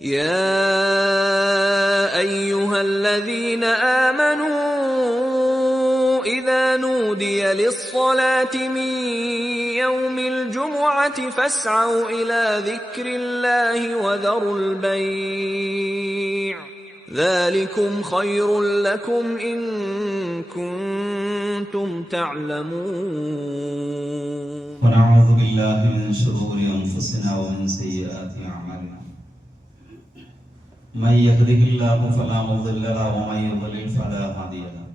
يا أيها الذين آمنوا إذا نودي للصلاة من يوم الجمعة فاسعوا إلى ذكر الله وذروا البيع ذلكم خير لكم إن كنتم تعلمون. ونعوذ بالله من شرور أنفسنا ومن سيئات أعمالنا من يهده الله فلا مضل له ومن يضلل فلا هادي له.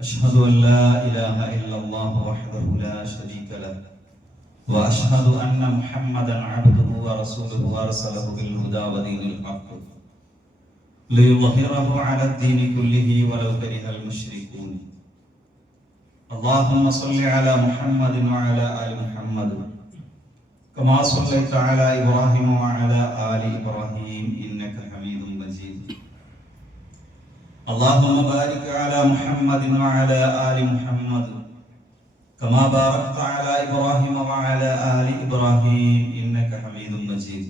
أشهد أن لا إله إلا الله وحده لا شريك له وأشهد أن محمدا عبده ورسوله أرسله بالهدى ودين الحق ليظهره على الدين كله ولو كره المشركون. اللهم صل على محمد وعلى آل محمد كما صليت على إبراهيم وعلى آل إبراهيم إنك حميد مجيد. اللهم بارك على محمد وعلى آل محمد كما باركت على إبراهيم وعلى آل إبراهيم إنك حميد مجيد.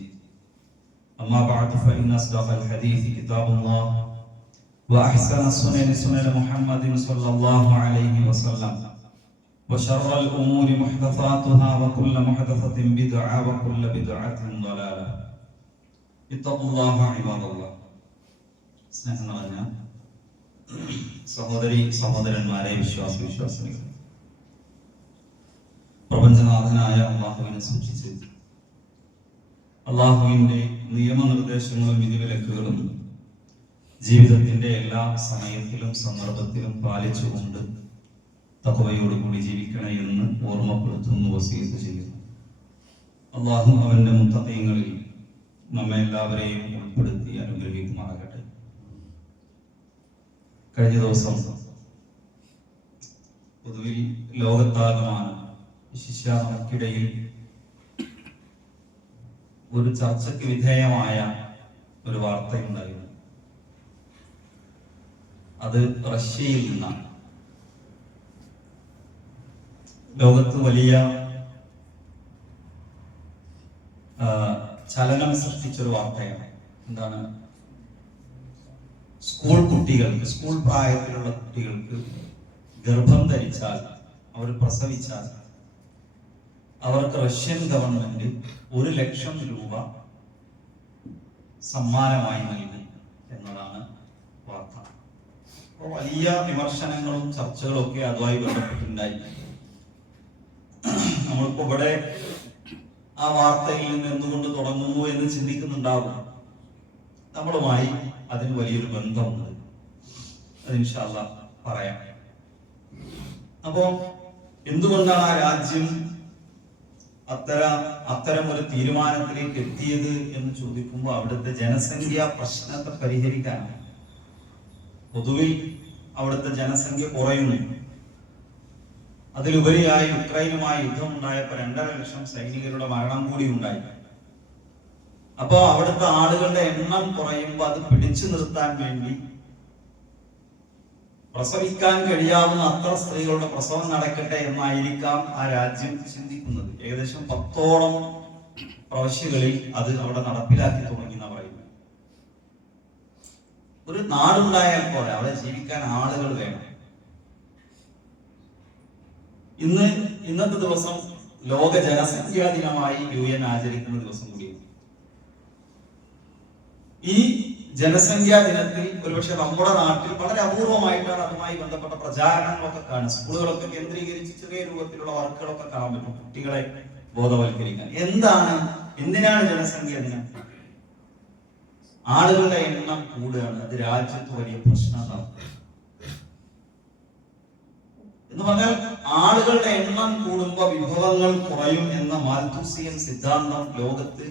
أما بعد فإن أصدق الحديث كتاب الله وأحسن السنن سنن محمد صلى الله عليه وسلم وشر الأمور محدثاتها وكل محدثة بدعة وكل بدعة ضلالة. اتقوا الله عباد الله. സ്നേഹം നിറഞ്ഞ സഹോദരി സഹോദരന്മാരെ, വിശ്വാസികൾ, പ്രപഞ്ചനാഥനായ അള്ളാഹുവിനെ സൂക്ഷിച്ച് അള്ളാഹുവിന്റെ നിയമനിർദ്ദേശങ്ങളും വിധിവിലക്കുകളും ജീവിതത്തിന്റെ എല്ലാ സമയത്തിലും സന്ദർഭത്തിലും പാലിച്ചുകൊണ്ട് തഖ്വയോടുകൂടി ജീവിക്കണേ എന്ന് ഓർമ്മപ്പെടുത്തുന്നു, വസിയത്ത് ചെയ്യുന്നു. അള്ളാഹു അവന്റെ മുത്തഖീങ്ങളിൽ നമ്മെ എല്ലാവരെയും ഉൾപ്പെടുത്തി അനുഗ്രഹിക്കുമാറാകട്ടെ. കഴിഞ്ഞ ദിവസം പൊതുവിൽ ലോകത്താകമാനം ശിഷ്യാർക്കിടയിൽ ഒരു ചർച്ചയ്ക്ക് വിധേയമായ ഒരു വാർത്തയുണ്ടായിരുന്നു. അത് റഷ്യയിൽ നിന്നാണ്. ലോകത്ത് വലിയ ചലനം സൃഷ്ടിച്ചൊരു വാർത്തയാണ്. എന്താണ്? സ്കൂൾ പ്രായത്തിലുള്ള കുട്ടികൾക്ക് ഗർഭം ധരിച്ചാൽ, അവർ പ്രസവിച്ചാൽ അവർക്ക് റഷ്യൻ ഗവൺമെന്റ് 1,00,000 രൂപ സമ്മാനമായി നൽകും എന്നതാണ് വാർത്ത. അപ്പോൾ വലിയ വിമർശനങ്ങളും ചർച്ചകളും ഒക്കെ അതുമായി ബന്ധപ്പെട്ടുണ്ടായി. നമ്മളിപ്പോ ഇവിടെ ആ വാർത്തയിൽ നിന്ന് എന്തുകൊണ്ട് തുടങ്ങുന്നു എന്ന് ചിന്തിക്കുന്നുണ്ടാവും. നമ്മളുമായി അതിന് വലിയൊരു ബന്ധമുണ്ട്. അത് ഇൻഷാ അല്ലാഹ് പറയാം. അപ്പോ എന്തുകൊണ്ടാണ് ആ രാജ്യം അത്തരം ഒരു തീരുമാനത്തിലേക്ക് എത്തിയത് എന്ന് ചോദിക്കുമ്പോൾ അവിടുത്തെ ജനസംഖ്യാ പ്രശ്നത്തെ പരിഹരിക്കാനാണ്. പൊതുവിൽ അവിടുത്തെ ജനസംഖ്യ കുറയുന്നു. അതിലുപരിയായി യുക്രൈനുമായി യുദ്ധമുണ്ടായപ്പോൾ 2,50,000 സൈനികരുടെ മരണം കൂടി ഉണ്ടായി. അപ്പോ അവിടുത്തെ ആളുകളുടെ എണ്ണം കുറയുമ്പോൾ അത് പിടിച്ചു നിർത്താൻ വേണ്ടി പ്രസവിക്കാൻ കഴിയാവുന്ന അത്ര സ്ത്രീകളുടെ പ്രസവം നടക്കട്ടെ എന്നായിരിക്കാം ആ രാജ്യം ചിന്തിക്കുന്നത്. ഏകദേശം 10ഓളം പ്രവശ്യകളിൽ അത് അവിടെ നടപ്പിലാക്കി തുടങ്ങി എന്നാ പറയുന്നത്. ഒരു നാടുണ്ടായാൽ പോലെ അവിടെ ജീവിക്കാൻ ആളുകൾ വേണം. ഇന്നത്തെ ദിവസം ലോക ജനസംഖ്യാ ദിനമായി UN ആചരിക്കുന്ന ദിവസം കൂടിയാണ്. ഈ ജനസംഖ്യാ ദിനത്തിൽ ഒരുപക്ഷെ നമ്മുടെ നാട്ടിൽ വളരെ അപൂർവമായിട്ടാണ് അതുമായി ബന്ധപ്പെട്ട പ്രചാരണങ്ങളൊക്കെ കാണും. സ്കൂളുകളൊക്കെ കേന്ദ്രീകരിച്ച് ചെറിയ രൂപത്തിലുള്ള വർക്കുകളൊക്കെ കാണാൻ പറ്റും, കുട്ടികളെ ബോധവൽക്കരിക്കാൻ. എന്തിനാണ് ജനസംഖ്യാ ദിനം? ആളുകളുടെ എണ്ണം കൂടുകയാണ്. അത് രാജ്യത്ത് വലിയ പ്രശ്നമാണ്. എന്ന് പറഞ്ഞാൽ ആളുകളുടെ എണ്ണം കൂടുമ്പോൾ വിഭവങ്ങൾ കുറയും എന്ന മാൽത്തൂസിയൻ സിദ്ധാന്തം ലോകത്ത്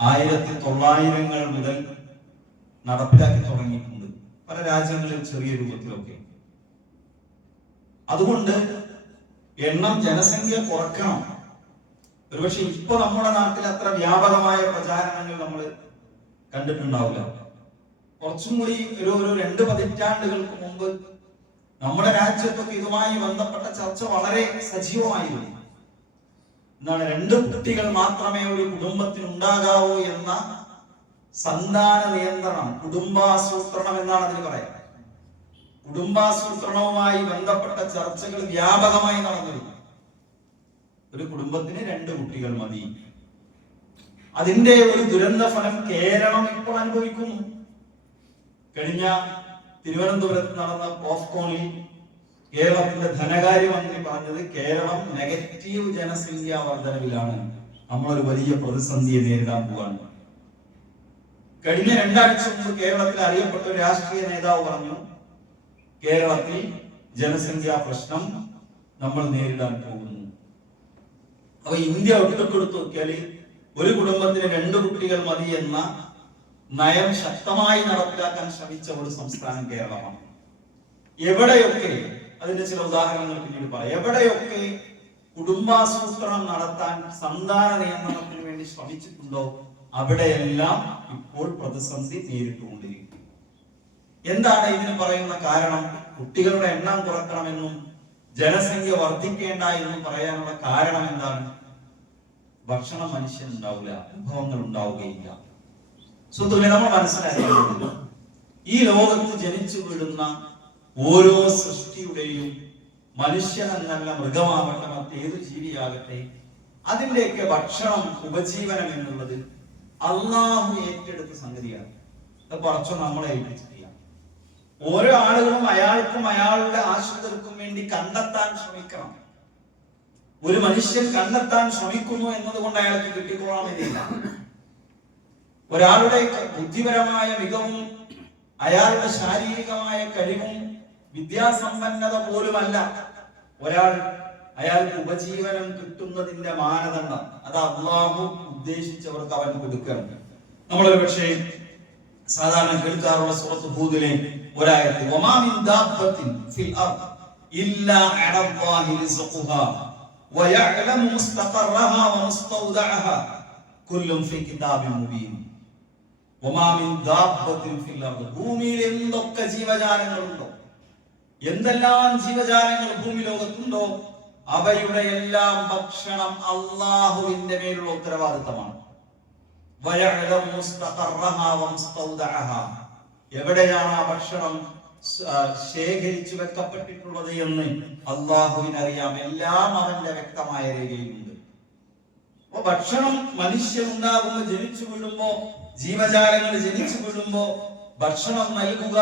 1900 മുതൽ നടപ്പിലാക്കി തുടങ്ങിയിട്ടുണ്ട്, പല രാജ്യങ്ങളിൽ ചെറിയ രൂപത്തിലൊക്കെ. അതുകൊണ്ട് ജനസംഖ്യ കുറക്കണം. ഒരുപക്ഷെ ഇപ്പൊ നമ്മുടെ നാട്ടിൽ അത്ര വ്യാപകമായ പ്രചാരണങ്ങൾ നമ്മൾ കണ്ടിട്ടുണ്ടാവില്ല. കുറച്ചും കൂടി ഒരു 2 പതിറ്റാണ്ടുകൾക്ക് മുമ്പ് നമ്മുടെ രാജ്യത്തൊക്കെ ഇതുമായി ബന്ധപ്പെട്ട ചർച്ച വളരെ സജീവമായിരുന്നു. എന്താണ് 2 കുട്ടികൾ മാത്രമേ ഒരു കുടുംബത്തിന് ഉണ്ടാകാവൂ എന്ന സന്താന നിയന്ത്രണം, കുടുംബാസൂത്രണം എന്നാണ് അതിന് പറയാം. കുടുംബാസൂത്രണവുമായി ബന്ധപ്പെട്ട ചർച്ചകൾ വ്യാപകമായി നടന്നിരുന്നു. ഒരു കുടുംബത്തിന് 2 കുട്ടികൾ മതി. അതിന്റെ ഒരു ദുരന്ത ഫലം കേരളം ഇപ്പോൾ അനുഭവിക്കുന്നു. കഴിഞ്ഞ തിരുവനന്തപുരത്ത് നടന്ന പോഫ്കോണിൽ കേരളത്തിന്റെ ധനകാര്യമന്ത്രി പറഞ്ഞത് കേരളം നെഗറ്റീവ് ജനസംഖ്യാ വർധനവിലാണ്, നമ്മളൊരു വലിയ പ്രതിസന്ധിയെ നേരിടാൻ പോവാണ്. കഴിഞ്ഞ 2 ആഴ്ച മുമ്പ് കേരളത്തിൽ അറിയപ്പെട്ട ഒരു രാഷ്ട്രീയ നേതാവ് പറഞ്ഞു, കേരളത്തിൽ ജനസംഖ്യാ പ്രശ്നം നമ്മൾ നേരിടാൻ പോകുന്നു. അപ്പൊ ഇന്ത്യ ഒറ്റക്കെടുത്ത് നോക്കിയാൽ ഒരു കുടുംബത്തിന് 2 കുട്ടികൾ മതി എന്ന നയം ശക്തമായി നടപ്പിലാക്കാൻ ശ്രമിച്ച ഒരു സംസ്ഥാനം കേരളമാണ്. എവിടെയൊക്കെ, അതിന്റെ ചില ഉദാഹരണങ്ങൾ പിന്നീട് പറയാം, എവിടെയൊക്കെ കുടുംബാസൂത്രണം നടത്താൻ, സന്താന നിയന്ത്രണത്തിന് വേണ്ടി ശ്രമിച്ചിട്ടുണ്ടോ അവിടെയെല്ലാം ഇപ്പോൾ പ്രതിസന്ധി നേരിട്ടുകൊണ്ടിരിക്കും. എന്താണ് ഇതിന് പറയുന്ന കാരണം? കുട്ടികളുടെ എണ്ണം കുറക്കണമെന്നും ജനസംഖ്യ വർദ്ധിക്കേണ്ട എന്നും പറയാനുള്ള കാരണം എന്താണ്? ഭക്ഷണം മനുഷ്യൻ ഉണ്ടാവില്ല, വിഭവങ്ങൾ ഉണ്ടാവുകയില്ല. സുഹൃത്തുക്കളെ, നമ്മൾ മനസ്സിലാക്കേണ്ടത് ഈ ലോകത്ത് ജനിച്ചു വീഴുന്ന ഓരോ സൃഷ്ടിയുടെയും, മനുഷ്യൻ എന്നല്ല മൃഗമാവട്ടെ മറ്റേത് ജീവിയാകട്ടെ, അതിന്റെയൊക്കെ ഭക്ഷണം, ഉപജീവനം എന്നുള്ളത് അള്ളാഹു ഏറ്റെടുത്ത സംഗതിയാണ്. അത് കുറച്ചു നമ്മളെ ഏൽപ്പിച്ചിട്ടില്ല. ഓരോ ആളുകളും അയാൾക്കും അയാളുടെ ആശ്രിതർക്കും വേണ്ടി കണ്ടെത്താൻ ശ്രമിക്കണം. ഒരു മനുഷ്യൻ കണ്ടെത്താൻ ശ്രമിക്കുന്നു എന്നതുകൊണ്ട് അയാൾക്ക് കിട്ടിക്കൊള്ളാമെന്നില്ല. ഒരാളുടെ ബുദ്ധിപരമായ മികവും അയാളുടെ ശാരീരികമായ കഴിവും വിദ്യാസമ്പന്നത പോലുമല്ല അയാൾക്ക് ഉപജീവനം കിട്ടുന്നതിന്റെ മാനദണ്ഡം. അത് അള്ളാഹു ഉദ്ദേശിച്ചവർക്ക് അവൻ കൊടുക്കണം. നമ്മളൊരു പക്ഷേ സാധാരണ കേൾക്കാറുള്ള സൂറത്ത് ഹൂദിലെ ഒരായത്ത്, വമാ മിൻ ദാബത്തിൻ ഫിൽ അർദ് ഇല്ലാ അലല്ലാഹി റിസ്ഖുഹാ വയഅലമു മുസ്തഖറഹാ വമുസ്തൗദഅഹാ കുല്ലും ഫീ കിതാബിൻ മുബീൻ. വമാ മിൻ ദാബത്തിൻ ഫിൽ അർദ്, ഭൂമിയിൽ എന്തൊക്കെ ജീവജാലങ്ങളുണ്ടോ, എന്തെല്ലാം ജീവജാലങ്ങൾ ഭൂമി ലോകത്തുണ്ടോ, അവയുടെ എല്ലാം ഭക്ഷണം അള്ളാഹുവിന്റെ മേലുള്ള ഉത്തരവാദിത്തമാണ്. എവിടെയാണ് ആ ഭക്ഷണം ശേഖരിച്ചു വെക്കപ്പെട്ടിട്ടുള്ളത് എന്ന് അള്ളാഹുവിനറിയാം. എല്ലാം അവന്റെ വ്യക്തമായ രേഖയിലുണ്ട്. അപ്പൊ ഭക്ഷണം മനുഷ്യനുണ്ടാകുമ്പോ, ജനിച്ചു വീഴുമ്പോ, ജീവജാലങ്ങൾ ജനിച്ചു വീഴുമ്പോ ഭക്ഷണം നൽകുക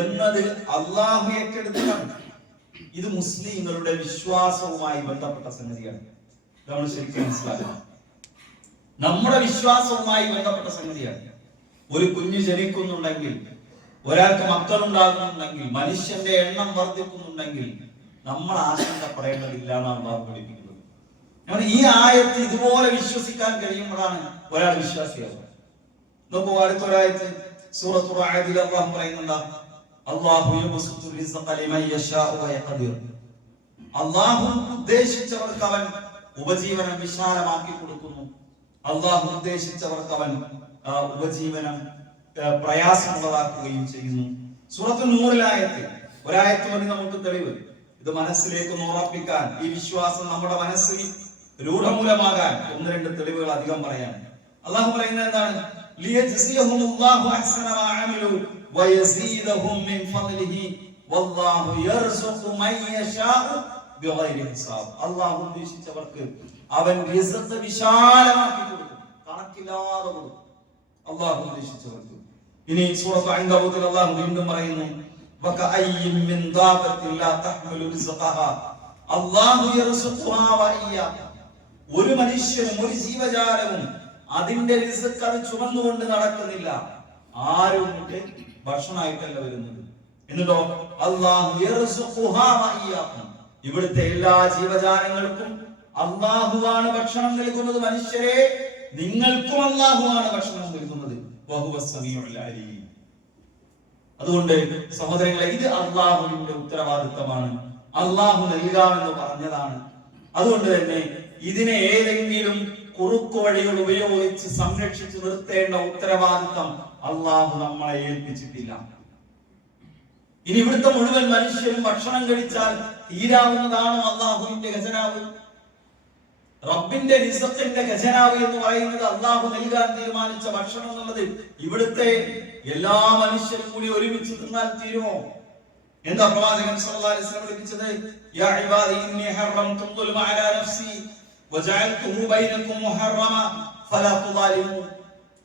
എന്നത് അള്ളാഹു ഏറ്റെടുത്തതാണ്. ഇത് മുസ്ലിങ്ങളുടെ വിശ്വാസവുമായി ബന്ധപ്പെട്ട സംഗതിയാണ്. നമ്മൾ ശരിക്കും മനസ്സിലാക്കണം. നമ്മുടെ വിശ്വാസവുമായി ബന്ധപ്പെട്ട സംഗതിയാണ്. ഒരു കുഞ്ഞ് ജനിക്കുന്നുണ്ടെങ്കിൽ, ഒരാൾക്ക് മക്കളുണ്ടാകുന്നുണ്ടെങ്കിൽ, മനുഷ്യന്റെ എണ്ണം വർദ്ധിക്കുന്നുണ്ടെങ്കിൽ നമ്മൾ ആശങ്കപ്പെടേണ്ടതില്ല എന്നാണ് അള്ളാഹു പഠിപ്പിക്കുന്നത്. ഈ ആയത്ത് ഇതുപോലെ വിശ്വസിക്കാൻ കഴിയുമ്പോഴാണ് ഒരാൾ വിശ്വാസിയാവുക. നോക്കൂ, അടുത്തൊരായത്ത് സൂറത്തുൽ റഅദിൽ അള്ളാഹു പറയുന്നുണ്ട്, അല്ലാഹു യബ്സുത്തു റിസ്ഖ ലിമൻ യശാഉ വയഖദിർ. അല്ലാഹു ഉദ്ദേശിച്ചവർക്ക് അവൻ ഉപജീവനം വിശാലമാക്കി കൊടുക്കുന്നു. അല്ലാഹു ഉദ്ദേശിച്ചവർക്ക് അവൻ ഉപജീവനം പ്രയാസമുള്ളതാക്കുകയും ചെയ്യുന്നു. സൂറത്തുൽ നൂറിലായത്ത് ഒരായത്ത് മതി നമുക്ക് തെളിവ്. ഇത് മനസ്സിലേക്ക് ഉറപ്പിക്കാൻ, ഈ വിശ്വാസം നമ്മുടെ മനസ്സിൽ രൂഢമൂലമാകാൻ 1-2 തെളിവുകൾ അധികം പറയാൻ. അല്ലാഹു പറയുന്നത് എന്താണ്? ലിയജ്സിയഹുമുല്ലാഹു അഹ്സന മാ അമിലു വയസീദഹും മിൻ ഫദ്ലിഹി വല്ലാഹു യർസുഖു മൻ യശാഉ ബിഗൈരി ഹിസാബ്. അല്ലാഹു ഉദ്ദേശിച്ചവർക്ക് അവൻ റിസ്ഖ് വിശാലമാക്കി കൊടുക്കും, കണക്കില്ലാതെ കൊടുക്കും. അല്ലാഹു ഉദ്ദേശിച്ചവർക്ക്. ഇനി സൂറത്ത് അൻകബൂത്തിൽ അല്ലാഹു വീണ്ടും പറയുന്നു, വകഅയ്യിൻ മിൻ ദാബത്തിൻ ലാ തഹ്മിലു റിസ്ഖഹാ അല്ലാഹു യർസുഖുഹാ വഇയ്യാകും. ഒരു മനുഷ്യനും ഒരു ജീവജാലവും അതിന്റെ റിസ്ഖ് അത് ചുമന്നുകൊണ്ട് നടക്കുന്നില്ല. ആരും ഭക്ഷണമായിട്ടല്ല വരുന്നത്. എന്നിട്ടോ അല്ലാഹു യർസുഖുഹാ വഇയ്യാകും. ഇവിടുത്തെ എല്ലാ ജീവജാലങ്ങൾക്കും അല്ലാഹുവാണ് ഭക്ഷണം നൽകുന്നത്. മനുഷ്യരെ, നിങ്ങൾക്കും അല്ലാഹുവാണ് ഭക്ഷണം നൽകുന്നത്. വഹുവസ് സമീഉൽ അലീം. അതുകൊണ്ട് സഹോദരങ്ങളെ, ഇത് അല്ലാഹുവിന്റെ ഉത്തരവാദിത്തമാണ്. അല്ലാഹു നൽകാമെന്ന് പറഞ്ഞതാണ്. അതുകൊണ്ട് തന്നെ ഇതിനെ ഏതെങ്കിലും കുറുക്കു വഴികൾ ഉപയോഗിച്ച് സംരക്ഷിച്ചു നിർത്തേണ്ട ഉത്തരവാദിത്തം അല്ലാഹു നമ്മളെ ഏൽപ്പിച്ചിട്ടില്ല. ഇനി ഇവിടുത്തെ മുഴുവൻ മനുഷ്യരും ഭക്ഷണം കഴിച്ചാൽ തീരാവുന്നതാണോ അല്ലാഹുവിന്റെ ഖജനാവ്? റബ്ബിന്റെ റിസ്ഖിന്റെ ഖജനാവ് എന്ന് പറയുന്നത് അള്ളാഹു നൽകാൻ തീരുമാനിച്ച ഭക്ഷണം എന്നുള്ളത് ഇവിടുത്തെ എല്ലാ മനുഷ്യരും കൂടി ഒരുമിച്ച് തിന്നാൽ തീരുമോ? എന്താ പ്രവാചകൻ സല്ലല്ലാഹു അലൈഹി വസല്ലം പഠിപ്പിച്ചത്? യാ ഇബാദി ഇന്നി ഹറംതു ദുൽമ അലാ നഫ്സി വജഅൽതുഹു ബൈനകും മുഹറമ ഫലാ തുദാലിമു.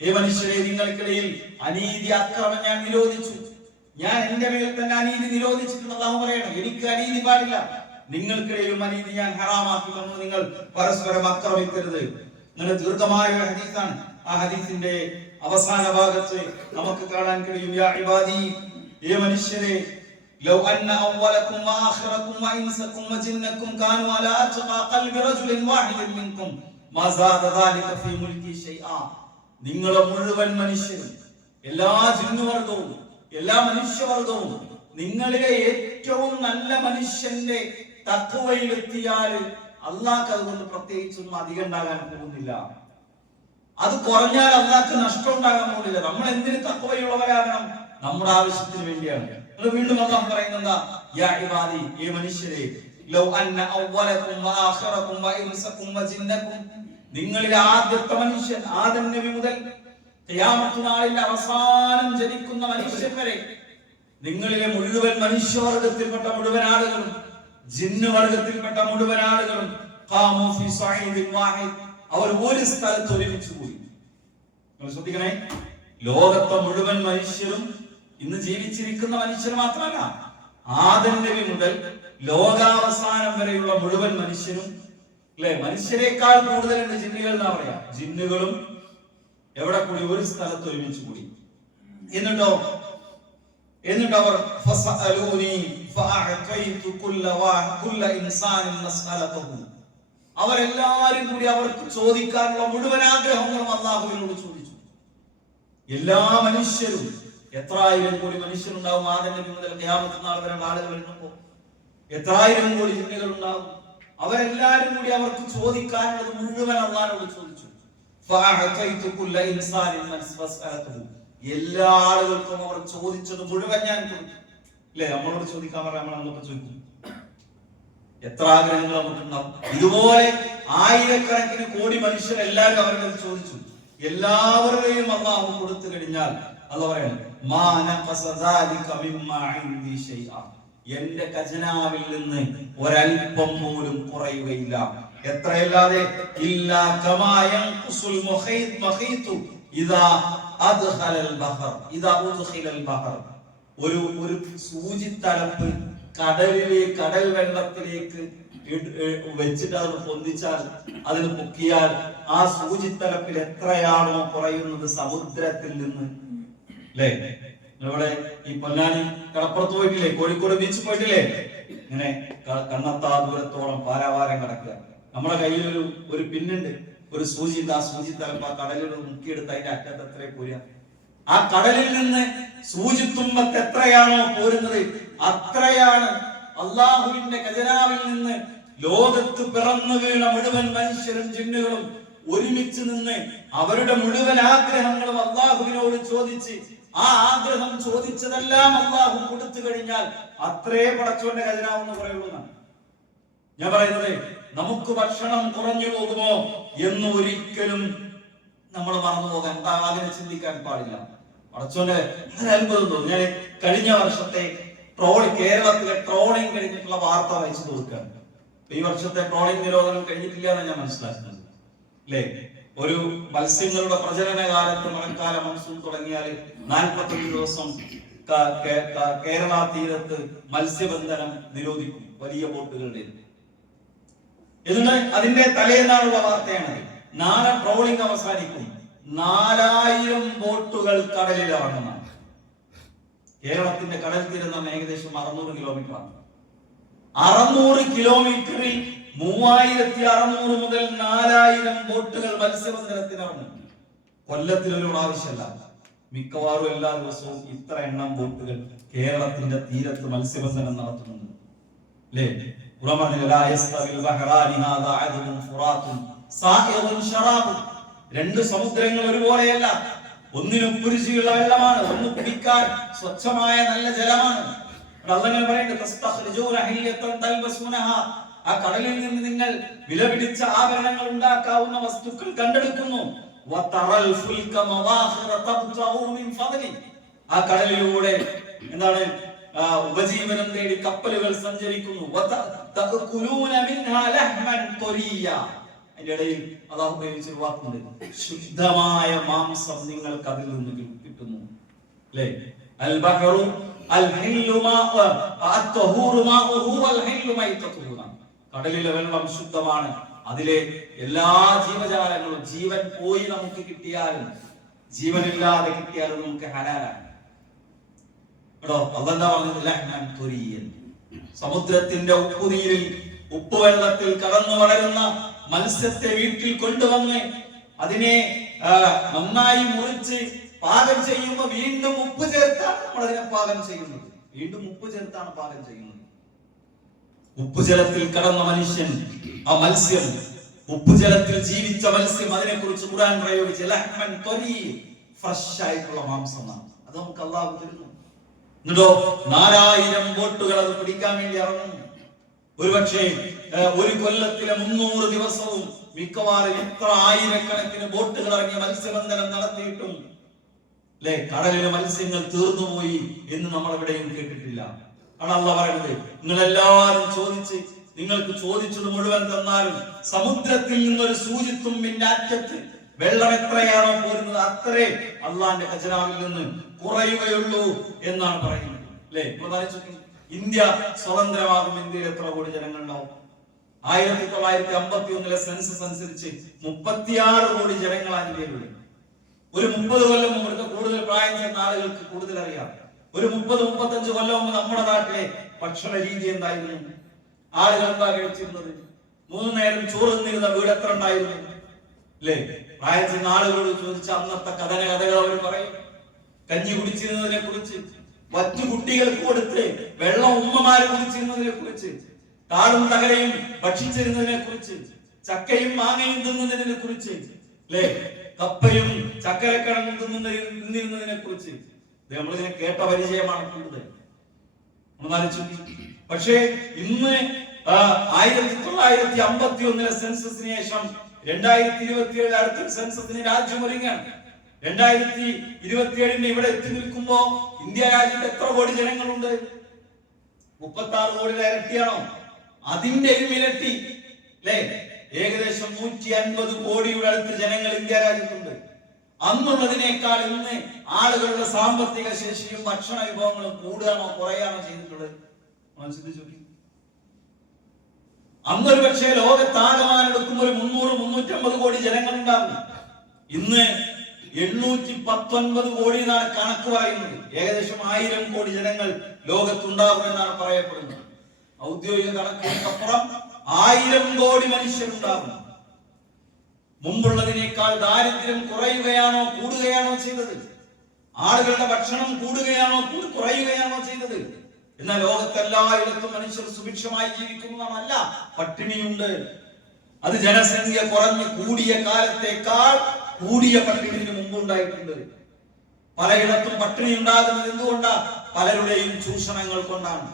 ഏ മനുഷ്യരെ, നിങ്ങൾക്കിടയിൽ അനീതി അക്രമം ഞാൻ നിരോധിച്ചു. ഞാൻ എന്റെ മേൽ തന്നെ അനീതി നിരോധിച്ചിട്ടുണ്ട്. അല്ലാഹു പറയണം, എനിക്ക് അനീതി പാടില്ല. നിങ്ങൾക്കിടയിലും അനീതി ഞാൻ ഹറാമാക്കി വന്നു. നിങ്ങൾ പരസ്പരം ആക്രമിക്കരുത്. അങ്ങനെ ദീർഘമായ ഒരു ഹദീസാണ്. ആ ഹദീസിന്റെ അവസാന ഭാഗത്ത് നമുക്ക് കാണാൻ കഴിയും, യാ ഇബാദി, ഏ മനുഷ്യരെ, ലൗ അന്ന അവലകും വആഖിറകും വഇൻസകും വജിന്നകും കാനൂ അലാ അത്ഖാ ഖൽബി റജുലിൻ വാഹിദിൻ മിൻകും മാ സാദ ദാലിക ഫീ മുൽകി ശൈആ. നിങ്ങളെ മുഴുവൻ മനുഷ്യരും, എല്ലാ ജിന്നുവർഗവും, എല്ലാ മനുഷ്യവർഗവും നിങ്ങളിലെ ഏറ്റവും നല്ല മനുഷ്യന്റെ തഖ്വയിലെത്തിയാൽ അള്ളാഹ്ക്ക് അതുകൊണ്ട് പ്രത്യേകിച്ചൊന്നും അധികം ഉണ്ടാകാൻ പോകുന്നില്ല. അത് കുറഞ്ഞാൽ അള്ളാഹ്ക്ക് നഷ്ടം ഉണ്ടാകാൻ പോകുന്നില്ല. നമ്മൾ എന്തിന് തഖ്വയുള്ളവരാകണം? നമ്മുടെ ആവശ്യത്തിന് വേണ്ടിയാണ്. വീണ്ടും അള്ളാഹു പറയുന്നത്, യാ ഇബാദി, ഏ മനുഷ്യരെ, ലൗ അന്ന അവലകും വആഖിറകും വഇൻസകും വജിന്നകും, നിങ്ങളിലെ ആദ്യത്തെ മനുഷ്യൻ ആദം നബി മുതൽ ഖിയാമത്ത് നാളിൽ അവസാനം ജനിക്കുന്ന മനുഷ്യൻ വരെ, നിങ്ങളിലെ മുഴുവൻ മനുഷ്യവർഗത്തിൽപ്പെട്ട മുഴുവൻ ആളുകളും ജിന്ന് വർഗത്തിൽപ്പെട്ട മുഴുവൻ ആളുകളും ഖാമു ഫി സഈദിൻ വാഹിദ്, അവർ ഒരു സ്ഥലത്ത് ഒരുമിച്ച് കൂടി. നിങ്ങൾ ശ്രദ്ധിക്കണേ, ലോകത്തെ മുഴുവൻ മനുഷ്യരും, ഇന്ന് ജീവിച്ചിരിക്കുന്ന മനുഷ്യർ മാത്രമല്ല, ആദം നബി മുതൽ ലോകാവസാനം വരെയുള്ള മുഴുവൻ മനുഷ്യരും, അല്ലെ, മനുഷ്യരെക്കാൾ കൂടുതലുണ്ട് ജിന്നുകൾ എന്നാ പറയാ. ജിന്നുകളും എവിടെ കൂടി? ഒരു സ്ഥലത്ത് ഒരുമിച്ച് കൂടി. എന്നിട്ടോ അവർ ഫസഅലൂനി ഫഅഅതൈതു കുല്ല ഇൻസാനിൻ മസ്അലതഹു, അവരെല്ലാവരും കൂടി അവർക്ക് ചോദിക്കാനുള്ള മുഴുവൻ ആഗ്രഹങ്ങളും അല്ലാഹുവിനോട് ചോദിച്ചു. എല്ലാ മനുഷ്യരും, എത്രായിരം കോടി മനുഷ്യരുണ്ടാവും ആദം നബി മുതൽ ഖിയാമത്ത് നാൾ വരെയുള്ള ആളുകൾ എണ്ണുമ്പോൾ എത്രായിരം കോടി ജിന്നുകൾ ഉണ്ടാവും. അവരെല്ലാവരും കൂടി അവർക്ക് ചോദിക്കാനുള്ളത് മുഴുവൻ അല്ലാഹുവിനോട് ചോദിച്ചു. ഫഅഅതൈതു കുല്ല ഇൻസാനിൻ മസ്അലതഹു, എല്ലാ ആളുകൾക്കും അവർ ചോദിച്ചത് മുഴുവൻ ഞാൻ കൊടുത്തു. അല്ലെ, നമ്മളോട് ചോദിക്കാൻ പറഞ്ഞാൽ നമ്മൾ അങ്ങോട്ട് ചോദിക്കും. എത്ര ആഗ്രഹങ്ങൾ നമുക്കുണ്ടാവും. ഇതുപോലെ ആയിരക്കണക്കിന് കോടി മനുഷ്യർ എല്ലാവരും അവരുടെ ചോദിച്ചു. എല്ലാവരുടെയും അല്ലാഹു കൊടുത്തു കഴിഞ്ഞാൽ അല്ലാഹു പറയാണ്, മാ നഖസ ദാലിക മിമ്മാ ഇൻദി ശൈഅ, എന്റെ ഖജനാവിൽ നിന്ന് ഒരൽപ്പം പോലും കുറയുകയില്ല. എത്രയല്ലാതെ ഇല്ലാ കമാ യൻഖുസുൽ മഖീതു ഇദാ അദ്ഖലൽ ബഹർ ഇദാ ഉദ്ഖിലൽ ബഹർ, ഒരു സൂചിത്തലപ്പ് കടൽ വെള്ളത്തിലേക്ക് വെച്ചിട്ട് അത് പൊന്തിച്ചാൽ, അതിന് പൊക്കിയാൽ ആ സൂചിത്തലപ്പിൽ എത്രയാണോ കുറയുന്നത് സമുദ്രത്തിൽ നിന്ന്. അല്ലേ, ഇവിടെ ഈ പൊന്നാനി കടപ്പുറത്ത് പോയിട്ടില്ലേ, കോഴിക്കോട് ബീച്ച് പോയിട്ടില്ലേ? ഇങ്ങനെ കണ്ണത്താ ദൂരത്തോളം പാരാവാരം കിടക്കുക. നമ്മുടെ കയ്യിൽ ഒരു പിന്നുണ്ട്, ഒരു സൂചി ഉണ്ട്. ആ സൂചി തലപ്പ് ആ കടലിൽ മുക്കിയെടുത്ത് അതിന്റെ അറ്റത്ത് എത്ര പോരുക? ആ കടലിൽ നിന്ന് സൂചിത്തുമ്പത്ത് എത്രയാണോ പോരുന്നത് അത്രയാണ് അള്ളാഹുവിന്റെ ഖജനാവിൽ നിന്ന് ലോകത്ത് പിറന്നു വീണ മുഴുവൻ മനുഷ്യരും ജിന്നുകളും ഒരുമിച്ച് നിന്ന് അവരുടെ മുഴുവൻ ആഗ്രഹങ്ങളും അള്ളാഹുവിനോട് ചോദിച്ച്, ആ ആഗ്രഹം ചോദിച്ചതെല്ലാം അള്ളാഹു കൊടുത്തു കഴിഞ്ഞാൽ അത്രേ പടച്ചോന്റെ ഖജനാവ് എന്ന് പറയുള്ളൂ. ഞാൻ പറയുന്നത്, നമുക്ക് ഭക്ഷണം കുറഞ്ഞു പോകുമോ എന്ന് ഒരിക്കലും നമ്മൾ മറന്നു പോകാൻ, അതിനെ ചിന്തിക്കാൻ പാടില്ല. പടച്ചോന്റെ അത്ഭുതം തോന്നുന്നു. ഞാൻ കഴിഞ്ഞ വർഷത്തെ കേരളത്തിലെ ട്രോളിംഗ് കഴിഞ്ഞിട്ടുള്ള വാർത്ത വായിച്ചു നോക്കുകയാണ്. ഈ വർഷത്തെ ട്രോളിംഗ് നിരോധനം കഴിഞ്ഞിട്ടില്ല എന്ന് ഞാൻ മനസ്സിലാക്കുന്നത്. അല്ലേ, ഒരു മത്സ്യങ്ങളുടെ പ്രജനന കാലത്ത് മഴക്കാല മൺസൂൺ തുടങ്ങിയാൽ 45 ദിവസം കേരള തീരത്ത് മത്സ്യബന്ധനം നിരോധിക്കും, വലിയ ബോട്ടുകളുടെ. എന്നിട്ട് അതിന്റെ തലേന്നാളുള്ള വാർത്തയാണ്, നാളെ ട്രോളിംഗ് അവസാനിക്കും, 4000 ബോട്ടുകൾ കടലിൽ ഇറങ്ങുന്നതാണ്. കേരളത്തിന്റെ കടൽ തീരം എന്ന് പറഞ്ഞാൽ ഏകദേശം 600 കിലോമീറ്ററാണ്. 600 കിലോമീറ്ററിൽ 3600 മുതൽ 4000 ബോട്ടുകൾ മത്സ്യബന്ധനത്തിന് ഇറങ്ങും. കൊല്ലത്തിൽ ഒരു ആവശ്യമല്ല, മിക്കവാറും എല്ലാ ദിവസവും ഇത്ര എണ്ണം ബോട്ടുകൾ കേരളത്തിന്റെ തീരത്ത് മത്സ്യബന്ധനം നടത്തുന്നുണ്ട്. അല്ലേ, രണ്ട് സമുദ്രങ്ങൾ ഒരുപോലെയല്ല. ഒന്നിനും രുചിയുള്ള വെള്ളമാണ്, ഒന്ന് കുടിക്കാൻ സ്വച്ഛമായ നല്ല ജലമാണ്. ആ കടലിൽ നിന്ന് നിങ്ങൾ വിലപിടിച്ച ആഭരണങ്ങൾ ഉണ്ടാക്കാവുന്ന വസ്തുക്കൾ കണ്ടെടുക്കുന്നു. ആ കടലിലൂടെ എന്താണ് ഉപജീവനം തേടി കപ്പലുകൾ സഞ്ചരിക്കുന്നു. അതിന്റെ ഇടയിൽ അല്ലാഹു ഉപയോഗിച്ചൊരു വാക്കുണ്ട്, ശുദ്ധമായ മാംസം നിങ്ങൾക്ക് അതിൽ നിന്ന് കിട്ടുന്നു. അല്ലേ? അൽ ബഹറു അൽ ഹില്ലു മാഉ അത്ഹൂറു മാഉഹു വൽ ഹില്ലു മൈതതുഹു. കടലിലെ വെള്ളം ശുദ്ധമാണ്. അതിലെ എല്ലാ ജീവജാലങ്ങളും, ജീവൻ പോയി നമുക്ക് കിട്ടിയാലും ജീവനില്ലാതെ കിട്ടിയാലും നമുക്ക് ഹലാലാണ്. സമുദ്രത്തിന്റെ ഉപ്പുനീരിൽ, ഉപ്പുവെള്ളത്തിൽ കടന്നു വളരുന്ന മത്സ്യത്തെ വീട്ടിൽ കൊണ്ടുവന്ന് അതിനെ നന്നായി മുറിച്ച് പാകം ചെയ്യുമ്പോൾ വീണ്ടും ഉപ്പ് ചേർത്താണ് നമ്മൾ അതിനെ പാകം ചെയ്യുന്നത്. വീണ്ടും ഉപ്പ് ചേർത്താണ് പാകം ചെയ്യുന്നത്. ഉപ്പുജലത്തിൽ കടന്ന മനുഷ്യൻ, ആ മത്സ്യം, ഉപ്പുജലത്തിൽ ജീവിച്ച മത്സ്യം, അതിനെ കുറിച്ച് ഖുർആൻ പ്രയോഗിച്ച ലഹ്മൻ ത്വരീ, ഫ്രഷ് ആയിട്ടുള്ള മാംസമാണ്. അത് നമുക്ക് അല്ലാഹു തരുന്നു. എന്നിട്ടോ 4000 ബോട്ടുകൾ അത് പിടിക്കാൻ വേണ്ടി ഇറങ്ങുന്നു. ഒരുപക്ഷെ ഒരു കൊല്ലത്തിലെ 300 ദിവസവും മിക്കവാറും എത്ര ആയിരക്കണക്കിന് ബോട്ടുകൾ ഇറങ്ങി മത്സ്യബന്ധനം നടത്തിയിട്ടും അല്ലെ കടലിലെ മത്സ്യങ്ങൾ തീർന്നുപോയി എന്ന് നമ്മൾ എവിടെയും കേട്ടിട്ടില്ല. ആണ് അല്ലാഹു പറയുന്നത്, നിങ്ങളെല്ലാവരും ചോദിച്ച്, നിങ്ങൾക്ക് ചോദിച്ചത് മുഴുവൻ തന്നാലും സമുദ്രത്തിൽ നിന്നൊരു സൂചിത്തുമ്പിന്റെ അറ്റത്ത് വെള്ളം എത്രയാണോ പോരുന്നത് അത്രേ അള്ളാന്റെ ഖജനാവിൽ നിന്ന് കുറയുകയുള്ളൂ എന്നാണ് പറയുന്നത്. അല്ലെ? ഇന്ത്യ സ്വതന്ത്രമാകും, ഇന്ത്യയിൽ എത്ര കോടി ജനങ്ങളുണ്ടാവും? 1951 സെൻസസ് അനുസരിച്ച് 36 കോടി ജനങ്ങളാണ് ഇന്ത്യയിലുള്ളത്. ഒരു 30 കൊല്ലം മുമ്പ്, കൂടുതൽ പ്രായം ചെന്ന ആളുകൾക്ക് കൂടുതൽ അറിയാം, ഒരു 30-35 കൊല്ലം മുമ്പ് നമ്മുടെ നാട്ടിലെ ഭക്ഷണ രീതി എന്തായിരുന്നു? ആളുകൾ എന്താ കഴിച്ചിരുന്നത്? 3 നേരം ചോറ് തിന്നിരുന്ന വീട് എത്ര ഉണ്ടായിരുന്നു? അല്ലേ? പ്രായം ചെന്ന ആളുകളോട് ചോദിച്ച അന്നത്തെ കഥകൾ അവർ പറയും. കഞ്ഞി കുടിച്ചിരുന്നതിനെ കുറിച്ച്, മറ്റു കുട്ടികൾക്ക് കൊടുത്ത് വെള്ളം ഉമ്മമാര് കുടിച്ചിരുന്നതിനെ കുറിച്ച്, താടും തകരയും ഭക്ഷിച്ചിരുന്നതിനെ കുറിച്ച്, ചക്കയും മാങ്ങയും തിന്നുന്നതിനെ കുറിച്ച്, അല്ലേ, കപ്പയും ചക്കരക്കിഴങ്ങും തിന്നിരുന്നതിനെ കുറിച്ച് നമ്മളിങ്ങനെ കേട്ട പരിചയമാണ് കൂടുതൽ. പക്ഷേ ഇന്ന് 1951 സെൻസസിന് ശേഷം 2027 അടുത്ത സെൻസസിന് രാജ്യം ഒരുങ്ങാണ്. 2027 ഇവിടെ എത്തി നിൽക്കുമ്പോ ഇന്ത്യ രാജ്യത്ത് എത്ര കോടി ജനങ്ങളുണ്ട്? 36 കോടിയുടെ ഇരട്ടിയാണോ? അതിന്റെയും ഇരട്ടി, അല്ലെ? ഏകദേശം 150 കോടിയുടെ അടുത്ത് ജനങ്ങൾ ഇന്ത്യ രാജ്യത്തുണ്ട്. അന്നുള്ളതിനേക്കാൾ ഇന്ന് ആളുകളുടെ സാമ്പത്തിക ശേഷിയും ഭക്ഷണ വിഭവങ്ങളും കൂടുകയാണോ കുറയാണോ ചെയ്തിട്ടുള്ളത്? അന്നൊരു പക്ഷേ ലോകത്താകമാനെടുക്കുമ്പോൾ 300-350 കോടി ജനങ്ങൾ ഉണ്ടാകും. ഇന്ന് 819 കോടി എന്നാണ് കണക്ക് പറയുന്നത്. ഏകദേശം 1000 കോടി ജനങ്ങൾ ലോകത്തുണ്ടാകുമെന്നാണ് പറയപ്പെടുന്നത്. ഔദ്യോഗിക കണക്കിനപ്പുറം 1000 കോടി മനുഷ്യരുണ്ടാകും. മുമ്പുള്ളതിനേക്കാൾ ദാരിദ്ര്യം കുറയുകയാണോ കൂടുകയാണോ ചെയ്തത്? ആളുകളുടെ ഭക്ഷണം കൂടുകയാണോ കുറയുകയാണോ ചെയ്തത്? എന്നാൽ ലോകത്തെല്ലായിടത്തും മനുഷ്യർ സുഭിക്ഷമായി ജീവിക്കുന്നതാണ്. അല്ല, പട്ടിണിയുണ്ട്. അത് ജനസംഖ്യ കുറഞ്ഞ് കൂടിയ കാലത്തേക്കാൾ കൂടിയ പട്ടിണി മുമ്പ് ഉണ്ടായിട്ടുണ്ട്. പലയിടത്തും പട്ടിണി ഉണ്ടാകുന്നത് എന്തുകൊണ്ടാ? പലരുടെയും ചൂഷണങ്ങൾ കൊണ്ടാണ്.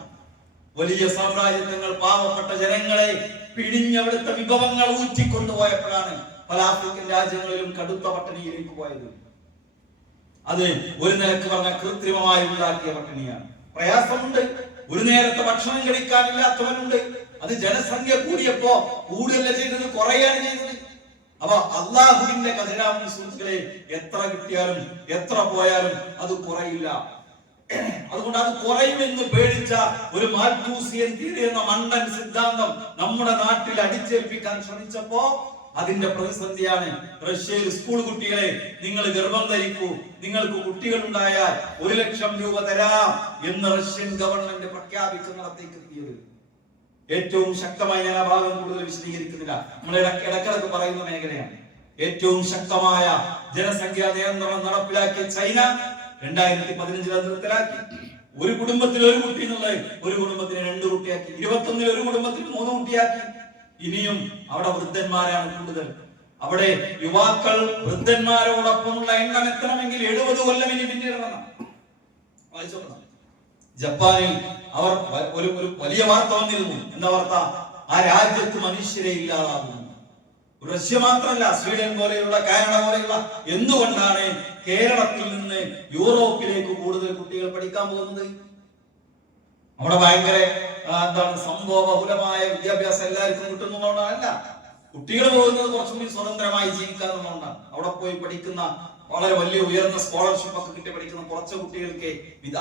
വലിയ സാമ്രാജ്യങ്ങൾ പാവപ്പെട്ട ജനങ്ങളെ പിടിഞ്ഞവിടുത്തെ വിഭവങ്ങൾ ഊറ്റിക്കൊണ്ടുപോയപ്പോഴാണ് പല ആഫ്രിക്കൻ രാജ്യങ്ങളിലും കടുത്ത പട്ടിണിയിലേക്ക് പോയത്. അത് ഒരു നിലക്ക് പറഞ്ഞ കൃത്രിമമായി ഉണ്ടാക്കിയ പട്ടിണിയാണ്. പ്രയാസമുണ്ട്. ഒരു നേരത്തെ ഭക്ഷണം കഴിക്കാനില്ലാത്തവനുണ്ട്. അത് ജനസംഖ്യ കൂടിയപ്പോ കൂടുതൽ ചെയ്തത് കുറയാണ് ചെയ്തത്. അപ്പൊ അള്ളാഹുവിന്റെ ഖജനാവിൻ സുഹൃത്തുക്കളെ എത്ര കിട്ടിയാലും എത്ര പോയാലും അത് കുറയില്ല. അതുകൊണ്ട് അത് കുറയുമെന്ന് പേടിച്ച ഒരു മാൽത്തൂസിയൻ തിയറി എന്ന മണ്ടൻ സിദ്ധാന്തം നമ്മുടെ നാട്ടിൽ അടിച്ചേൽപ്പിക്കാൻ ശ്രമിച്ചപ്പോ അതിന്റെ പ്രതിസന്ധിയാണ്. റഷ്യയിൽ സ്കൂൾ കുട്ടികളെ നിങ്ങൾ ഗർഭം ധരിക്കൂ, നിങ്ങൾക്ക് കുട്ടികൾ ഉണ്ടായാൽ 1 ലക്ഷം രൂപ തരാം എന്ന് റഷ്യൻ ഗവൺമെന്റ് പ്രഖ്യാപിക്കുന്നിടത്തേക്ക് എത്തിയത്. ഏറ്റവും ശക്തമായി, ഞാൻ ആ ഭാഗം കൂടുതൽ വിശദീകരിക്കുന്നില്ല, നമ്മൾ ഇടക്കിടക്ക് പറയുന്ന മേഖലയാണ്. ഏറ്റവും ശക്തമായ ജനസംഖ്യാ നിയന്ത്രണം നടപ്പിലാക്കിയ ചൈന 2015 അത് നിർത്തലാക്കി. ഒരു കുടുംബത്തിൽ 1 കുട്ടി എന്നുള്ളത് ഒരു കുടുംബത്തിന് 2 കുട്ടിയാക്കി. 21 ഒരു കുടുംബത്തിന് 3 കുട്ടിയാക്കി. ഇനിയും അവിടെ വൃദ്ധന്മാരാണ് കൂടുതൽ. അവിടെ യുവാക്കൾ വൃദ്ധന്മാരോടൊപ്പമുള്ള എണ്ണം എത്തണമെങ്കിൽ 70 കൊല്ലം ഇനി പിന്നിടണം. ജപ്പാനിൽ അവർ ഒരു വലിയ വാർത്ത വന്നിരുന്നു. എന്താ വാർത്ത? ആ രാജ്യത്ത് മനുഷ്യരെ ഇല്ലാതാകുന്നു. റഷ്യ മാത്രമല്ല, സ്വീഡൻ പോലെയുള്ള, കാനഡ പോലെയുള്ള. എന്തുകൊണ്ടാണ് കേരളത്തിൽ നിന്ന് യൂറോപ്പിലേക്ക് കൂടുതൽ കുട്ടികൾ പഠിക്കാൻ പോകുന്നത്? അവിടെ ഭയങ്കര സംഭവബഹുലമായ വിദ്യാഭ്യാസം എല്ലാവർക്കും കിട്ടുന്നതുകൊണ്ടല്ല. കുട്ടികൾ പോകുന്നത് കുറച്ചും കൂടി സ്വതന്ത്രമായി ജീവിക്കാന്നുള്ളതുകൊണ്ടാണ്. അവിടെ പോയി പഠിക്കുന്ന, വളരെ വലിയ ഉയർന്ന സ്കോളർഷിപ്പ് ഒക്കെ കിട്ടി പഠിക്കുന്ന കുറച്ച് കുട്ടികൾക്ക്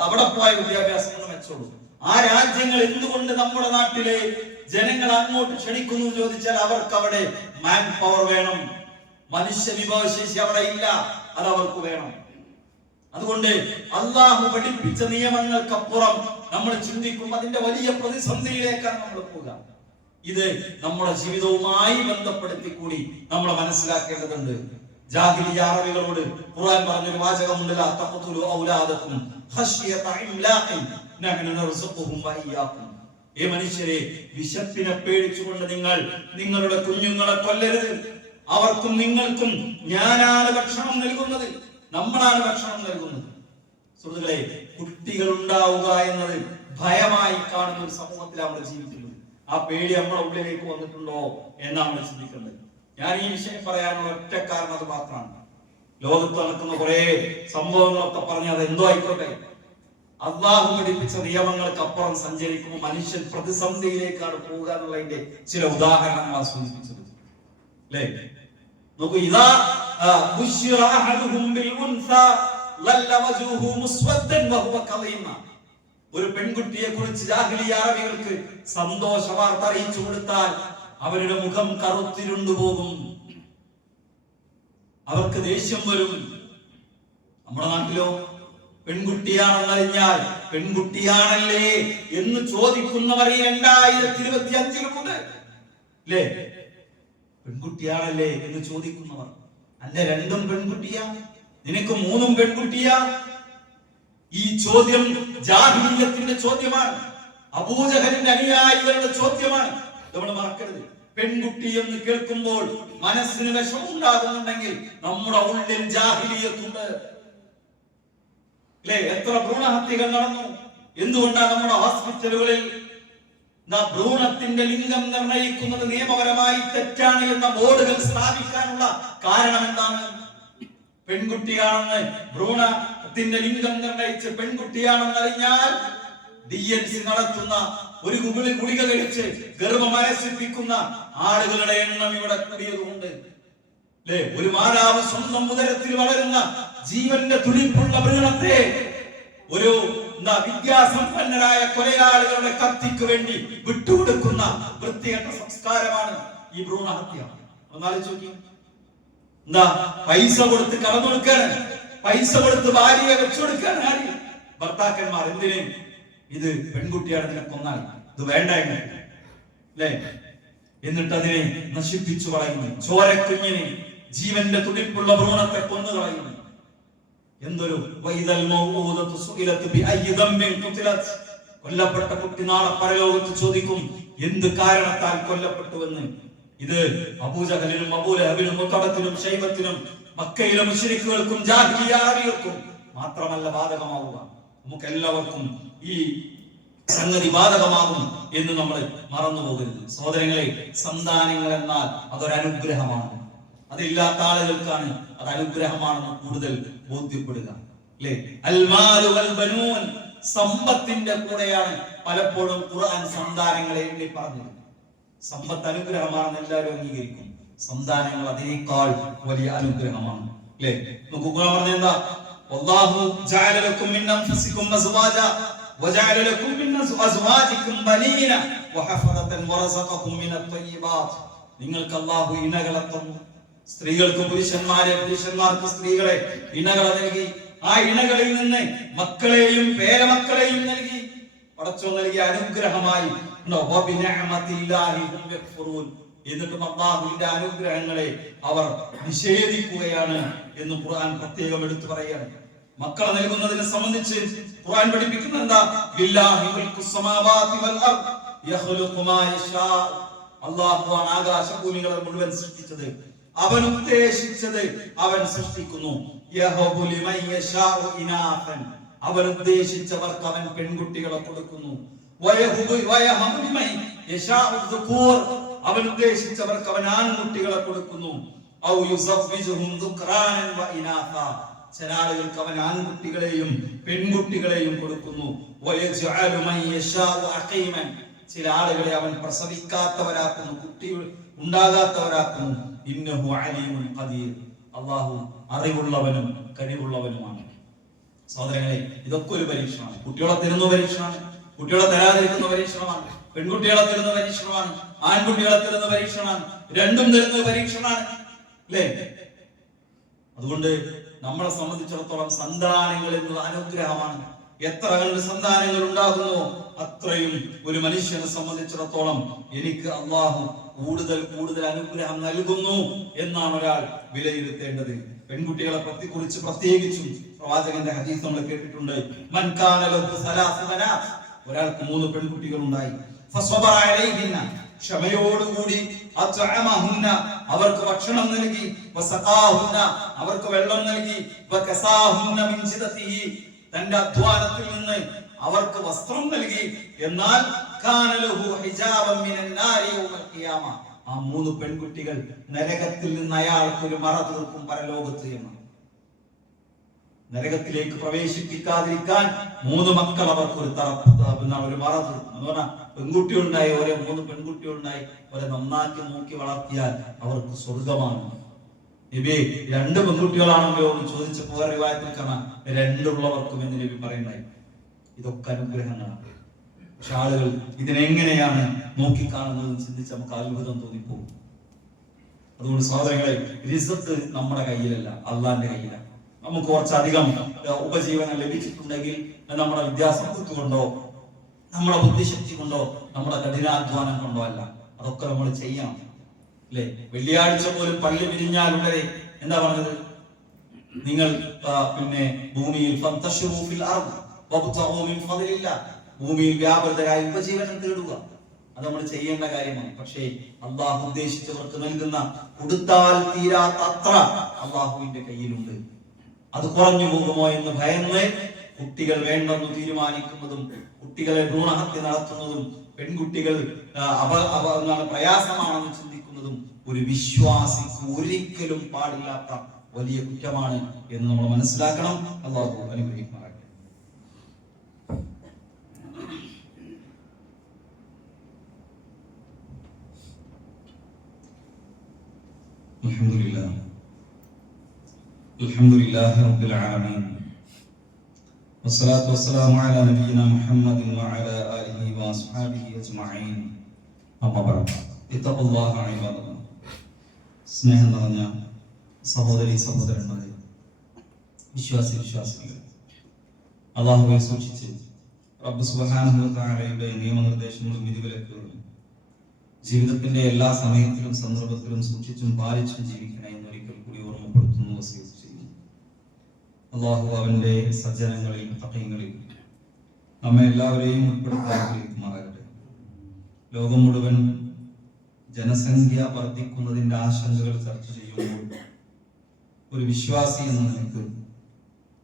അവിടെ പോയ വിദ്യാഭ്യാസം കൊണ്ട് മെച്ചമുള്ളൂ. ആ രാജ്യങ്ങൾ എന്തുകൊണ്ട് നമ്മുടെ നാട്ടിലെ ജനങ്ങൾ അങ്ങോട്ട് ക്ഷണിക്കുന്നു ചോദിച്ചാൽ അവർക്ക് അവിടെ മാൻ പവർ വേണം, മനുഷ്യ വിഭവശേഷി അവിടെ ഇല്ല, അത് അവർക്ക് വേണം. അതുകൊണ്ട് അള്ളാഹു പഠിപ്പിച്ച നിയമങ്ങൾക്കപ്പുറം നമ്മൾ ചിന്തിക്കും, അതിന്റെ വലിയ പ്രതിസന്ധിയിലേക്കാണ് നമ്മൾ പോവുക. ഇത് നമ്മുടെ ജീവിതവുമായി ബന്ധപ്പെടുത്തി കൂടി നമ്മൾ മനസ്സിലാക്കേണ്ടതുണ്ട്. ജാഹിലിയ അറബികളോട് ഖുർആൻ പറഞ്ഞൊരു വാചകമുണ്ട്, ലാ തഖ്തുലു ഔലാദകും ഖശ്യത ഇംലാഖിൻ നഹ്നു നർസുഖുഹും വഇയ്യാകും. ഏ മനുഷ്യരെ, വിശപ്പിനെ പേടിച്ചുകൊണ്ട് നിങ്ങൾ നിങ്ങളുടെ കുഞ്ഞുങ്ങളെ കൊല്ലരുത്. അവർക്കും നിങ്ങൾക്കും ഞാനാണ് ഭക്ഷണം നൽകുന്നത്, നമ്മളാണ് ഭക്ഷണം നൽകുന്നത്. സുഹൃത്തുക്കളെ, കുട്ടികൾ ഉണ്ടാവുക എന്നത് ഭയമായി കാണുന്ന ഒരു സമൂഹത്തിലാണ് നമ്മൾ ജീവിക്കുന്നത്. ആ പേടി നമ്മുടെ ഉള്ളിലേക്ക് വന്നിട്ടുണ്ടോ എന്നാണ് നമ്മൾ ചിന്തിക്കേണ്ടത്. ഞാൻ ഈ വിഷയം പറയാനുള്ള ഒറ്റ കാരണം അത് മാത്രമാണ്. ലോകത്ത് നടക്കുന്ന കുറെ സംഭവങ്ങളൊക്കെ പറഞ്ഞ് അത് എന്തോ ആയിക്കോട്ടെ, അള്ളാഹു പഠിപ്പിച്ച നിയമങ്ങൾക്ക് അപ്പുറം സഞ്ചരിക്കുമ്പോൾ മനുഷ്യൻ പ്രതിസന്ധിയിലേക്കാണ് പോവുക എന്നുള്ളതിന്റെ ചില ഉദാഹരണങ്ങളാണ് സൂചിപ്പിച്ചത്. അല്ലേ? നോക്കൂ, ഇദാ ബുശ്ശിറ അഹദുഹും ബിൽ ഉൻസാ ലല്ല വജ്ഹുഹു മുസ്വദ്ദൻ വഹുവ കളീമ. ഒരു പെൺകുട്ടിയെ കുറിച്ച് ജാഹിലിയ അറബികൾക്ക് സന്തോഷ വാർത്ത അറിയിച്ചു കൊടുത്താൽ അവരുടെ മുഖം കറുത്തിരുണ്ടു പോകും, അവർക്ക് ദേഷ്യം വരും. നമ്മുടെ നാട്ടിലോ പെൺകുട്ടിയാണെന്നറിഞ്ഞാൽ പെൺകുട്ടിയാണല്ലേ എന്ന് ചോദിക്കുന്നവർ ഈ 2025 അല്ലേ? പെൺകുട്ടിയാണല്ലേ എന്ന് ചോദിക്കുന്നവർ, അന്റെ 2 പെൺകുട്ടിയാ, നിനക്ക് 3 പെൺകുട്ടിയാ? ഈ ചോദ്യം ജാഹിലിയ്യത്തിന്റെ ചോദ്യമാണ്, അബൂജഹലിന്റെ അനുയായികളുടെ ചോദ്യമാണ്. നമ്മൾ മറക്കരുത്. പെൺകുട്ടി എന്ന് കേൾക്കുമ്പോൾ മനസ്സിന് വിഷമുണ്ടാകുന്നുണ്ടെങ്കിൽ നമ്മുടെ ഉള്ളിൽ ജാഹിലിയ്യത്തുണ്ട്. അല്ലേ? എത്ര ഭ്രൂണഹത്യകൾ നടന്നു? എന്തുകൊണ്ടാണ് നമ്മുടെ ഹോസ്പിറ്റലുകളിൽ ഭ്രൂണത്തിന്റെ ലിംഗം നിർണയിക്കുന്നത് നിയമപരമായി തെറ്റാണ് എന്ന ബോർഡുകൾ സ്ഥാപിക്കാനുള്ള കാരണം എന്താണ്? പെൺകുട്ടിയാണെന്ന് ഭ്രൂണത്തിന്റെ ലിംഗം നിർണയിച്ച് പെൺകുട്ടിയാണെന്ന് അറിഞ്ഞാൽ DNC നടത്തുന്ന ഒരു ഗുളിക കഴിച്ച് ഗർഭം അലസിപ്പിക്കുന്ന ആളുകളുടെ എണ്ണം ഇവിടെ കൂടിയതുകൊണ്ട്. അല്ലേ? ഒരു മാതാവ് സ്വന്തം ഉദരത്തിൽ വളരുന്ന ജീവന്റെ തുടിപ്പുള്ള ഭ്രൂണത്തെ ഒരു വിദ്യാസമ്പന്നരായ കൊലയാളികളുടെ കത്തിക്ക് വേണ്ടി വിട്ടുകൊടുക്കുന്ന വൃത്തികെട്ട സംസ്കാരമാണ് ഈ ഭ്രൂണഹത്യ. ഒന്നാലോചിച്ച് നോക്കി. പൈസ കൊടുത്ത് കടന്നൊടുക്കാണ്, പൈസ കൊടുത്ത് ഭാര്യയെ വെച്ചുകൊടുക്കാണ് ആര്? ഭർത്താക്കന്മാർ. എന്തിന്? ഇത് പെൺകുട്ടിയാണ്, ഇതിനെ കൊന്നാൽ ഇത് വേണ്ട അല്ലേ? എന്നിട്ട് അതിനെ നശിപ്പിച്ചു കളയുന്നു. ചോരക്കുഞ്ഞിനെ, ജീവന്റെ തുടിപ്പുള്ള ഭ്രൂണത്തെ കൊന്നു കളയുന്നു. എന്തൊരു കൊല്ലപ്പെട്ട കുട്ടി നാളെ പരലോകത്ത് ചോദിക്കും എന്ത് കാരണത്താൽ കൊല്ലപ്പെട്ടുവെന്ന്. ഇത് അബൂജഹലിനും അബൂലഹബിനും മുത്തബത്തിനും ശൈബത്തിനും മക്കയിലെ മുശ്രിക്കുകൾക്കും ജാഹിലിയ അറബികൾക്കും മാത്രമല്ല ബാധകമാവുക, നമുക്ക് എല്ലാവർക്കും ഈ സംഗതി ബാധകമാകും എന്ന് നമ്മൾ മറന്നു പോകരുത്. സഹോദരങ്ങളെ, സന്താനങ്ങൾ എന്നാൽ അതൊരനുഗ്രഹമാണ്. അതില്ലാത്ത ആളുകൾക്കാണ് അത് അനുഗ്രഹമാണെന്ന് കൂടുതൽ ബോധ്യപ്പെടുക. അല്ലേ? അൽമാലു വൽ ബനൂൻ, സമ്പത്തിന്റെ കൂടെയാണ് പലപ്പോഴും ഖുർആൻ സന്താനങ്ങളെ എണ്ണി പറഞ്ഞത്. സമ്പത്ത് അനുഗ്രഹമാണെന്ന് എല്ലാവരും അംഗീകരിക്കും, സന്താനങ്ങൾ അതിനേക്കാൾ വലിയ അനുഗ്രഹമാണ്. അല്ലേ? നമുക്ക് ഖുർആൻ പറഞ്ഞ എന്താ? വല്ലാഹു ജഅല ലക്കും മിൻ അൻഫുസികും അസ്വാജ വജഅല ലക്കും മിൻ അസ്വാജികും ബനീന വഹഫദതൻ വറസഖകും മിനത് തയ്യിബാത്. നിങ്ങൾക്ക് അല്ലാഹു ഇണകളെ തന്നു, സ്ത്രീകൾക്ക് പുരുഷന്മാരെ, പുരുഷന്മാർക്ക് സ്ത്രീകളെ ഇണകളെ നൽകി. ആ ഇണകളിൽ നിന്ന് മക്കളെയും പേരമക്കളെയും നൽകി. പടച്ചോൻ നൽകിയ അനുഗ്രഹമായി. എന്നിട്ടും അല്ലാഹുവിന്റെ അനുഗ്രഹങ്ങളെ അവർ നിഷേധിക്കുകയാണ് എന്ന് ഖുർആൻ പ്രത്യേകം എടുത്തു പറയുകയാണ്. മക്കളെ നൽകുന്നതിനെ സംബന്ധിച്ച് ഖുർആൻ പഠിപ്പിക്കുന്നത് എന്താ? ലില്ലാഹി മുൽക്കുസ് സമാവാതി വൽ അർദ് യഖ്ലുഖു മാ യശാ. അല്ലാഹുവാണ് ആകാശഭൂമികളെ മുഴുവൻ സൃഷ്ടിച്ചത്, അവൻ ഉദ്ദേശിച്ചത് അവൻ സൃഷ്ടിക്കുന്നു. യഹബു ലിമൻ യശാഉ ഇനാഫൻ, അവൻ ഉദ്ദേശിച്ചവർക്ക് അവൻ പെൺകുട്ടികളെ കൊടുക്കുന്നു. വയഹബു ലിമൻ യശാഉ ദുഖൂർ, അവൻ ഉദ്ദേശിച്ചവർക്ക് അവൻ ആൺകുട്ടികളെ കൊടുക്കുന്നു. ഔ യുസവ്വിജുഹും ദുഖ്റാനൻ വ ഇനാഥ, ചില ആളുകൾക്ക് അവൻ ആൺകുട്ടികളെയും പെൺകുട്ടികളെയും കൊടുക്കുന്നു. വയജ്അലു മൻ യശാഉ അഖീമൻ, ചില ആളുകളെ അവൻ പ്രസവിക്കാത്തവരാക്കുന്നു, കുട്ടി ഉണ്ടാകാത്തവരാക്കുന്നു. ഇന്നഹു അലീമുൻ ഖദീർ, അല്ലാഹു അറിവുള്ളവനും കഴിവുള്ളവനുമാണ്. സഹോദരങ്ങളെ, ഇതൊക്കെ ഒരു പരീക്ഷണമാണ്. കുട്ടികളെ തരുന്ന പരീക്ഷണമാണ്, കുട്ടികളെ തരാതിരിക്കുന്ന പരീക്ഷണമാണ്, പെൺകുട്ടികളെ തരുന്ന പരീക്ഷണമാണ്, ആൺകുട്ടികളെ തരുന്ന പരീക്ഷണമാണ്, രണ്ടും തരുന്ന പരീക്ഷണമാണ്, അല്ലേ? അതുകൊണ്ട് നമ്മളെ സംബന്ധിച്ചിടത്തോളം സന്താനങ്ങൾ എന്നത് അനുഗ്രഹമാണ്. എത്ര കണ്ട് സന്താനങ്ങൾ ഉണ്ടാകുന്നു അത്രയും ഒരു മനുഷ്യനെ സംബന്ധിച്ചിടത്തോളം എനിക്ക് അള്ളാഹു കൂടുതൽ കൂടുതൽ അനുഗ്രഹം നൽകുന്നു എന്നാണ് ഒരാൾ വിലയിരുത്തേണ്ടത്. പെൺകുട്ടികളെ കുറിച്ച് പ്രത്യേകിച്ചും പ്രവാചകന്റെ ഹദീസ് നമ്മൾ കേട്ടിട്ടുണ്ട്. മൻ കാന ലഹു സലാസു ബനാത്, ഒരാൾക്ക് 3 പെൺകുട്ടികൾ ഉണ്ടായി. ഫസ്വബറ അലൈഹിന്ന, ക്ഷമയോടുകൂടി അത്അമഹുന്ന, അവർക്ക് ഭക്ഷണം നൽകി. വസഖാഹുന്ന, അവർക്ക് വെള്ളം നൽകി. വകസാഹുന്ന മിൻ ജിദതിഹി, തന്റെ അധ്വാനത്തിൽ നിന്ന് അവർക്ക് വസ്ത്രം നൽകി. എന്നാൽ കാന ലഹു ഹിജാബൻ മിനൻ നാരി യൗമൽ ഖിയാമ, ആ 3 പെൺകുട്ടികൾ നരകത്തിൽ നിന്ന് അയാൾക്ക് ഒരു മറ തീർക്കും പരലോകത്ത് എന്ന്. നരകത്തിലേക്ക് പ്രവേശിപ്പിക്കാതിരിക്കാൻ 3 മക്കൾ അവർക്ക് ഒരു ഒരു മറ തീർക്കും എന്ന് പറഞ്ഞാൽ പെൺകുട്ടികളുണ്ടായി, ഓരോ 3 പെൺകുട്ടികളുണ്ടായി, അവരെ നന്നാക്കി നോക്കി വളർത്തിയാൽ അവർക്ക് സ്വർഗമാണ്. നബി 2 പെൺകുട്ടികളാണല്ലോ എന്ന് ചോദിച്ചപ്പോൾ വേറെ റിവായത്തിൽ കാണാം 2 ഉള്ളവർക്കും എന്ന് നബി പറയുണ്ടായി. ഇതൊക്കെ അനുഗ്രഹങ്ങളാണ്. പക്ഷെ ആളുകൾ ഇതിനെങ്ങനെയാണ് നോക്കിക്കാണുന്നത് ചിന്തിച്ച് നമുക്ക് അത്ഭുതം തോന്നിപ്പോകും. അതുകൊണ്ട് സഹോദരങ്ങളെ, റിസ്ക് നമ്മുടെ കയ്യിലല്ല, അള്ളാന്റെ കയ്യിലാണ്. നമുക്ക് കുറച്ചധികം ഉപജീവനം ലഭിച്ചിട്ടുണ്ടെങ്കിൽ നമ്മുടെ വിദ്യാസമ്പത്ത് കൊണ്ടോ നമ്മുടെ ബുദ്ധിശക്തി കൊണ്ടോ നമ്മുടെ കഠിനാധ്വാനം കൊണ്ടോ അല്ല, അതൊക്കെ നമ്മൾ ചെയ്യണം, അല്ലെ? വെള്ളിയാഴ്ച പോലും പള്ളി പിരിഞ്ഞാലുള്ളവരെ എന്താ പറഞ്ഞത്? നിങ്ങൾ പിന്നെ ഭൂമിയിൽ ഭൂമിയിൽ വ്യാപൃതരായി ഉപജീവനം തേടുക, അത് നമ്മൾ ചെയ്യേണ്ട കാര്യമാണ്. പക്ഷേ അള്ളാഹു ഉദ്ദേശിച്ചവർക്ക് നൽകുന്ന കൊടുത്താൽ തീരാത്ത അത്ര അള്ളാഹുവിന്റെ കയ്യിലുണ്ട്. അത് കുറഞ്ഞു പോകുമോ എന്ന് ഭയന്ന് കുട്ടികൾ വേണ്ടെന്ന് തീരുമാനിക്കുന്നതും കുട്ടികളെ ഭ്രൂണഹത്യ നടത്തുന്നതും പെൺകുട്ടികൾ പ്രയാസമാണെന്ന് ചിന്തിക്കുന്നതും ഒരു വിശ്വാസിക്ക് ഒരിക്കലും പാടില്ലാത്ത വലിയ കുറ്റമാണ് എന്ന് നമ്മൾ മനസ്സിലാക്കണം. അല്ലാഹു അനുഗ്രഹിക്കുമാറാകട്ടെ. അൽഹംദുലില്ലാഹി റബ്ബിൽ ആലമീൻ വസ്സലാത്തു വസ്സലാമു അലാ നബിയിനാ മുഹമ്മദിൻ വഅലാ ആലിഹി വഅസ്ഹാബിഹി അജ്മഈൻ. അമ്മാ ബഅദ്. ഇത്തഖുല്ലാഹ ഇബാദല്ലാഹ്. സ്നേഹം നിറഞ്ഞ സഹോദരി സഹോദരന്മാരെ, വിശ്വാസികൾ, അല്ലാഹുവെ സൂക്ഷിച്ച് റബ്ബ് സുബ്ഹാനഹു വ തആലയുടെ നിയമനിർദ്ദേശങ്ങളും വിധിവിലക്കുകളും ജീവിതത്തിന്റെ എല്ലാ സമയത്തിലും സന്ദർഭത്തിലും സൂക്ഷിച്ചും പാലിച്ചും ജീവിക്കണേ എന്നൊരിക്കൽ കൂടി ഓർമ്മപ്പെടുത്തുന്നു, വസിയത്ത് ചെയ്യുന്നു. അല്ലാഹു അവന്റെ സജ്ജനങ്ങളിൽ തഖീങ്ങളിൽ നമ്മെ എല്ലാവരെയും ഉൾപ്പെടുത്താറുമാറാകട്ടെ. ലോകം മുഴുവൻ ജനസംഖ്യ വർദ്ധിക്കുന്നതിന്റെ ആശങ്കകൾ ചർച്ച ചെയ്യുമ്പോൾ ഒരു വിശ്വാസി എന്ന നിലയ്ക്ക്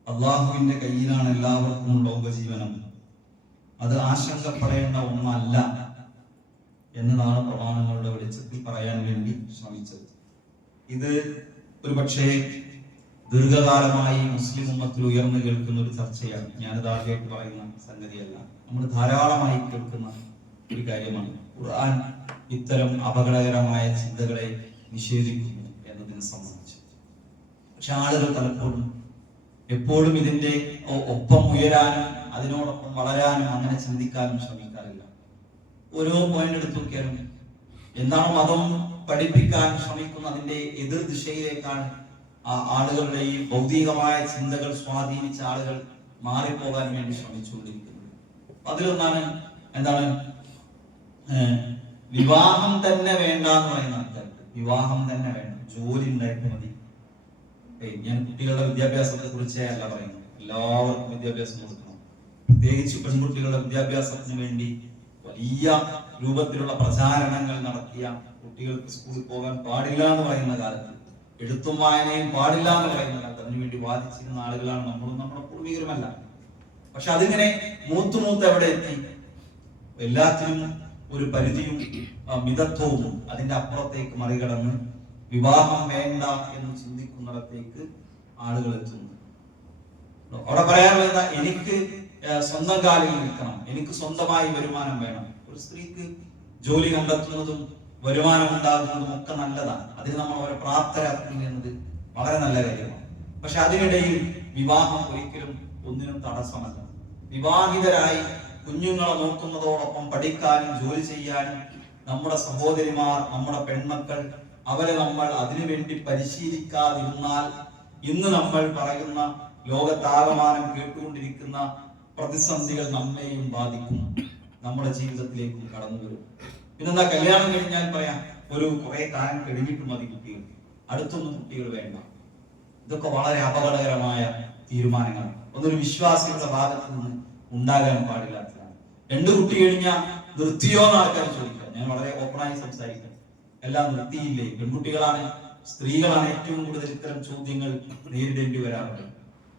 അള്ളാഹുവിന്റെ കയ്യിലാണ് എല്ലാവർക്കുമുള്ള ഉപജീവനം, അത് ആശങ്കപ്പെടേണ്ട ഒന്നല്ല എന്നതാണ് പ്രമാണങ്ങളുടെ വെളിച്ചത്തിൽ പറയാൻ വേണ്ടി ശ്രമിച്ചത്. ഇത് ഒരു പക്ഷേ ദീർഘകാലമായി മുസ്ലിം ഉമ്മത്തിൽ ഉയർന്നു കേൾക്കുന്ന ഒരു ചർച്ചയാണ്. ഞാനിത് ആദ്യമായിട്ട് പറയുന്ന സംഗതിയല്ല, നമ്മൾ ധാരാളമായി കേൾക്കുന്ന ഒരു കാര്യമാണ്. ഖുർആൻ ഇത്തരം അപകടകരമായ ചിന്തകളെ നിഷേധിക്കുന്നു എന്നതിനെ സംബന്ധിച്ച്. പക്ഷെ ആളുകൾ പലപ്പോഴും എപ്പോഴും ഇതിന്റെ ഒപ്പം ഉയരാനും അതിനോടൊപ്പം വളരാനും അങ്ങനെ ചിന്തിക്കാനും ശ്രമിക്കാറില്ല. ഓരോ പോയിന്റ് എടുത്തു നോക്കിയാലും എന്താണ് മതം പഠിപ്പിക്കാൻ ശ്രമിക്കുന്ന അതിന്റെ എതിർ ദിശയിലേക്കാണ് ആളുകളുടെ ഈ ഭൗതികമായ ചിന്തകൾ സ്വാധീനിച്ച ആളുകൾ മാറിപ്പോകാൻ വേണ്ടി ശ്രമിച്ചുകൊണ്ടിരിക്കുന്നത്. അതിലൊന്നാണ് എന്താണ് വിവാഹം തന്നെ വേണ്ട എന്ന് പറയുന്ന ആൾക്കാർക്ക്. വിവാഹം തന്നെ വേണ്ട, ജോലി ഉണ്ടായിട്ട് മതി. ഞാൻ കുട്ടികളുടെ വിദ്യാഭ്യാസത്തെ കുറിച്ചേ അല്ല പറയുന്നത്, എല്ലാവർക്കും വിദ്യാഭ്യാസം കൊടുക്കണം. പ്രത്യേകിച്ച് പെൺകുട്ടികളുടെ വിദ്യാഭ്യാസത്തിന് വേണ്ടി വലിയ രൂപത്തിലുള്ള പ്രചാരണങ്ങൾ നടത്തിയ, കുട്ടികൾക്ക് സ്കൂളിൽ പോകാൻ പാടില്ല എന്ന് പറയുന്ന കാലത്ത്, എഴുത്തും വായനയും പാടില്ല എന്ന് പറയുന്ന കാലത്ത് അതിനുവേണ്ടി വാദിച്ചിരുന്ന ആളുകളാണ് നമ്മളും നമ്മുടെ പൂർവികരുമല്ല. പക്ഷെ അതിങ്ങനെ മൂത്ത് എവിടെ എത്തി? എല്ലാത്തിനും ഒരു പരിധിയും മിതത്വവും അതിന്റെ അപ്പുറത്തേക്ക് മറികടന്ന് വിവാഹം വേണ്ട എന്ന് ചിന്തിക്കുന്നിടത്തേക്ക് ആളുകൾ എത്തുന്നു. അവിടെ പറയാനുള്ളത് എനിക്ക് സ്വന്തം കാലിൽ നിൽക്കണം, എനിക്ക് സ്വന്തമായി വരുമാനം വേണം. ഒരു സ്ത്രീക്ക് ജോലി കണ്ടെത്തുന്നതും വരുമാനം ഉണ്ടാകുന്നതും ഒക്കെ നല്ലതാണ്. അതിന് നമ്മൾ അവരെ പ്രാപ്തരാക്കുന്നത് വളരെ നല്ല കാര്യമാണ്. പക്ഷെ അതിനിടയിൽ വിവാഹം ഒരിക്കലും ഒന്നിനും തടസ്സമല്ല. വിവാഹിതരായി കുഞ്ഞുങ്ങളെ നോക്കുന്നതോടൊപ്പം പഠിക്കാനും ജോലി ചെയ്യാനും നമ്മുടെ സഹോദരിമാർ, നമ്മുടെ പെൺമക്കൾ, അവരെ നമ്മൾ അതിനുവേണ്ടി പരിശീലിക്കാതിരുന്നാൽ ഇന്ന് നമ്മൾ പറയുന്ന ലോകത്താകമാനം കേട്ടുകൊണ്ടിരിക്കുന്ന പ്രതിസന്ധികൾ നമ്മെയും ബാധിക്കും, നമ്മുടെ ജീവിതത്തിലേക്കും കടന്നു വരും. പിന്നെന്താ, കല്യാണം കഴിഞ്ഞാൽ പറയാം ഒരു കുറെ കാലം കഴിഞ്ഞിട്ട് മതി കുട്ടികൾ, അടുത്തൊന്നും കുട്ടികൾ വേണ്ട. ഇതൊക്കെ വളരെ അപകടകരമായ തീരുമാനങ്ങളാണ്. ഒന്നൊരു വിശ്വാസികളുടെ ഭാഗത്ത് നിന്ന് ഉണ്ടാകാൻ പാടില്ലാത്തതാണ്. 2 കുട്ടി കഴിഞ്ഞാൽ നിർത്തിയോ എന്ന് ആൾക്കാർ ചോദിക്കാം. ഞാൻ വളരെ ഓപ്പണായി സംസാരിക്കാം. എല്ലാം നിർത്തിയില്ലേ? പെൺകുട്ടികളാണ്, സ്ത്രീകളാണ് ഏറ്റവും കൂടുതൽ ഇത്തരം ചോദ്യങ്ങൾ നേരിടേണ്ടി വരാറുണ്ട്.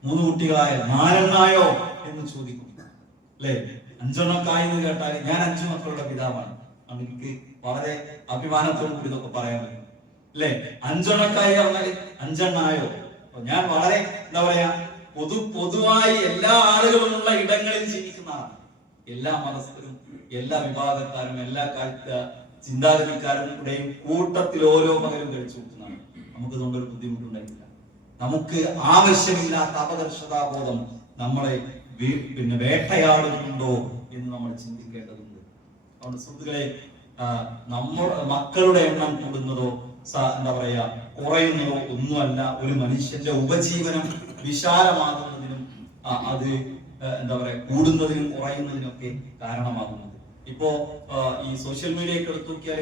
3 കുട്ടികളായ 4 എന്ന് ചോദിക്കും, അല്ലെ? 5 എന്ന് കേട്ടാൽ ഞാൻ 5 മക്കളുടെ പിതാവാണ്. എനിക്ക് വളരെ അഭിമാനത്തോടു കൂടി ഇതൊക്കെ പറയാൻ പറ്റും, അല്ലെ? 5 പറഞ്ഞാൽ 5 ഞാൻ വളരെ എന്താ പറയാ, പൊതുവായി എല്ലാ ആളുകളുമുള്ള ഇടങ്ങളിൽ ജീവിക്കുന്നതാണ്. എല്ലാ മതസ്ഥരും, എല്ലാ വിഭാഗക്കാരും, എല്ലാ ചിന്താഗതിക്കാരും കൂടെയും കൂട്ടത്തിൽ ഓരോ പകലും കഴിച്ചു കൂട്ടുന്നതാണ്. നമുക്ക് ഇതുകൊണ്ടൊരു ബുദ്ധിമുട്ടുണ്ടായിട്ടില്ല. നമുക്ക് ആവശ്യമില്ലാത്ത അപകർഷതാബോധം നമ്മളെ വേട്ടയാടുന്നുണ്ടോ എന്ന് നമ്മൾ ചിന്തിക്കേണ്ടതുണ്ട്. അതുകൊണ്ട് സുഹൃത്തുക്കളെ, നമ്മുടെ മക്കളുടെ എണ്ണം കൂടുന്നതോ എന്താ പറയാ കുറയുന്നതോ ഒന്നുമല്ല ഒരു മനുഷ്യന്റെ ഉപജീവനം വിശാലമാകുന്നതിനും അത് എന്താ പറയാ കൂടുന്നതിനും കുറയുന്നതിനൊക്കെ കാരണമാകുന്നത്. ഇപ്പോ ഈ സോഷ്യൽ മീഡിയയൊക്കെ എടുത്തു നോക്കിയാൽ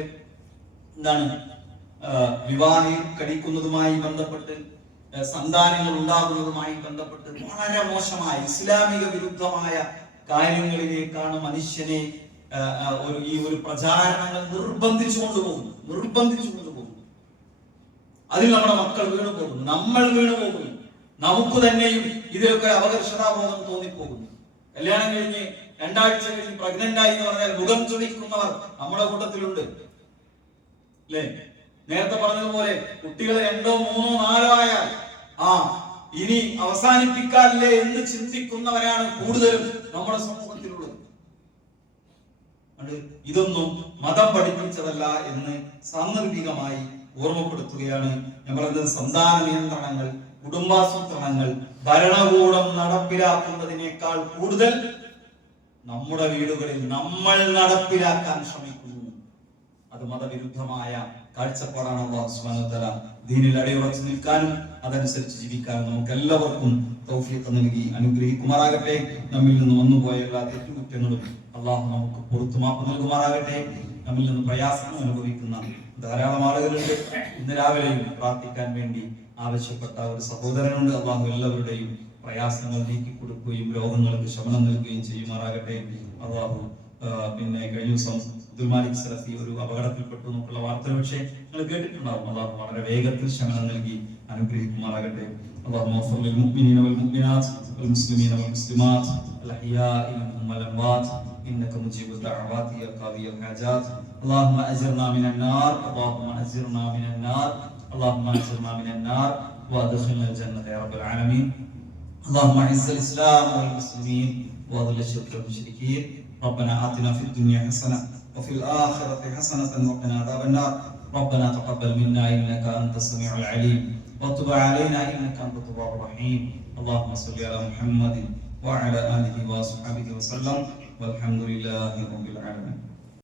എന്താണ്, വിവാഹം കഴിക്കുന്നതുമായി ബന്ധപ്പെട്ട്, സന്താനങ്ങൾ ഉണ്ടാകുന്നതുമായി ബന്ധപ്പെട്ട് വളരെ മോശമായ ഇസ്ലാമിക വിരുദ്ധമായ കാര്യങ്ങളിലേക്കാണ് മനുഷ്യനെ ഈ ഒരു പ്രചാരണങ്ങൾ നിർബന്ധിച്ചു കൊണ്ടുപോകുന്നു. അതിൽ നമ്മുടെ മക്കൾ വീണു പോകുന്നു, നമ്മൾ വീണു പോകുന്നു. നമുക്ക് തന്നെയും ഇതിലൊക്കെ അപകർഷതാബോധം തോന്നിപ്പോകുന്നു. കല്യാണം കഴിഞ്ഞ് 2 ആഴ്ച കഴിഞ്ഞ് പ്രഗ്നന്റ് ആയി എന്ന് പറഞ്ഞാൽ മുഖം ചുളിക്കുന്നവർ നമ്മുടെ കൂട്ടത്തിലുണ്ട്, അല്ലേ? നേരത്തെ പറഞ്ഞതുപോലെ കുട്ടികൾ 2, 3, 4 ആയാൽ ഇനി അവസാനിപ്പിക്കാല്ലേ എന്ന് ചിന്തിക്കുന്നവരാണ് കൂടുതലും നമ്മുടെ സമൂഹത്തിലുള്ളത്. ഇതൊന്നും മതം പഠിപ്പിച്ചതല്ല എന്ന് സാന്ദർഭികമായി ഓർമ്മപ്പെടുത്തുകയാണ്. ഞാൻ പറയുന്നത്, സന്താന നിയന്ത്രണങ്ങൾ, കുടുംബാസൂത്രണങ്ങൾ ഭരണകൂടം നടപ്പിലാക്കുന്നതിനേക്കാൾ കൂടുതൽ നമ്മുടെ വീടുകളിൽ നമ്മൾ നടപ്പിലാക്കാൻ ശ്രമിക്കുന്നു. അത് മതവിരുദ്ധമായ കാഴ്ചപ്പാടാണ്. അല്ലാഹു സുബ്ഹാനഹു വ തആല ദീനിൽ അടിയുറച്ചു നിൽക്കാനും അതനുസരിച്ച് ജീവിക്കാനും നമുക്ക് എല്ലാവർക്കും തൗഫീഖ് നൽകി അനുഗ്രഹിക്കുമാറാകട്ടെ. നമ്മിൽ നിന്ന് വന്നുപോയ എല്ലാ തെറ്റുകുറ്റങ്ങളും അള്ളാഹു നമുക്ക് പുറത്തു മാപ്പ് നൽകുമാറാകട്ടെ. നമ്മിൽ നിന്ന് പ്രയാസം അനുഭവിക്കുന്ന ധാരാളം ആളുകളുണ്ട്. ഇന്ന് രാവിലെയും പ്രാർത്ഥിക്കാൻ വേണ്ടി ആവശ്യപ്പെട്ട ഒരു സഹോദരനുണ്ട്. അള്ളാഹു എല്ലാവരുടെയും പ്രയാസങ്ങൾ നീക്കി കൊടുക്കുകയും രോഗങ്ങൾക്ക് ശമനം നൽകുകയും ചെയ്യുമാറാകട്ടെ. അള്ളാഹു പിന്നെ കഴിഞ്ഞ ദിവസം അബ്ദുൽ മാലിക് സലഫി ഒരു അപകടത്തിൽപ്പെട്ടു എന്നുള്ള വാർത്ത പക്ഷേ നിങ്ങൾ കേട്ടിട്ടുണ്ടാവും. അള്ളാഹു വളരെ വേഗത്തിൽ ശമനം നൽകി അനുഗ്രഹിക്കുമാറാകട്ടെ. اللهم اغفر للمؤمنين والمؤمنات والمسلمين والمسلمات الأحياء منهم والأموات إنك مجيب الدعوات يا قاضي الحاجات. اللهم أجرنا من النار، اللهم أجرنا من النار، اللهم أجرنا من النار وأدخلنا الجنة يا رب العالمين. اللهم أعز الإسلام والمسلمين وأذل الشرك والمشركين. ربنا آتنا في الدنيا حسنة وفي الآخرة حسنة وقنا عذاب النار. ربنا تقبل منا إنك أنت السميع العليم وتب علينا إنك أنت التواب الرحيم. اللهم صل على محمد وعلى آله وصحبه وسلم والحمد لله رب العالمين.